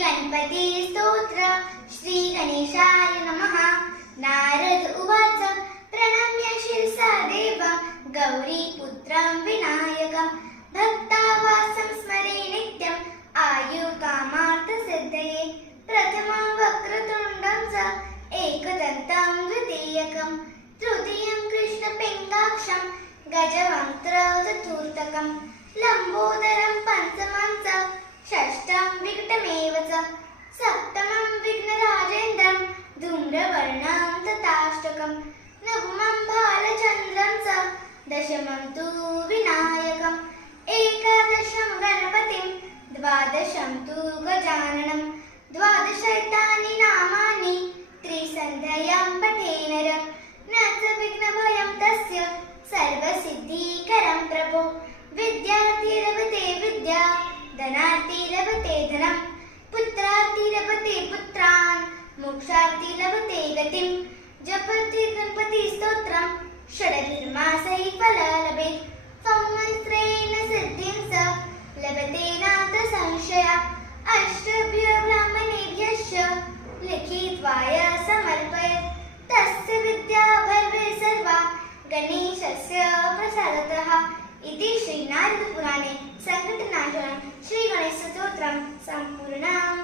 गणपती स्तोत्र श्री गणेशाय नमः। नारद उवाच प्रणम्य शिरसा देव गौरी पुत्रं विनायकं भक्तावासं स्मरे नित्यं आयुकामार्थसिद्धये। प्रथमं वक्रतुण्डं च एकदन्तं द्वितीयकं तृतीयं कृष्णपिङ्गाक्षं गजवक्त्रं चतुर्थकं लम्बोदरं पंचमं च षष्ठं विकटमेव च सप्तमं विघ्नराजेन्द्रं धूम्रवर्णं तथाष्टकं नवमं भालचन्द्रं च दशमं तु विनायकम् एकादशं गणपतिं द्वादशं तु गजाननं द्वादशैतानि नामानि त्रिसन्ध्ययां पठे नर न च विघ्नभयं तस्य सर्वसिद्धिकरं प्रभो। विद्यार्थी लभते विद्या धनार्थी लभते धनं पुत्रार्थी लभते पुत्रान् मोक्षार्थी लभते गतिं। जपति गणपति स्तोत्रं षड्भिर्मासैः फलं लभेत् संवत्सरेण सिद्धिं स लभते नाथ संशयः। अष्टभ्यो ब्राह्मणेभ्यश्च लिखित्वाय समर्पयेत् तस्य विद्या भर्वे सर्वा गणेशस्य प्रसादतः। इति श्री नारद पुराणे संकटनाशनं श्री गणेश स्तोत्रं सम्पूर्णम्।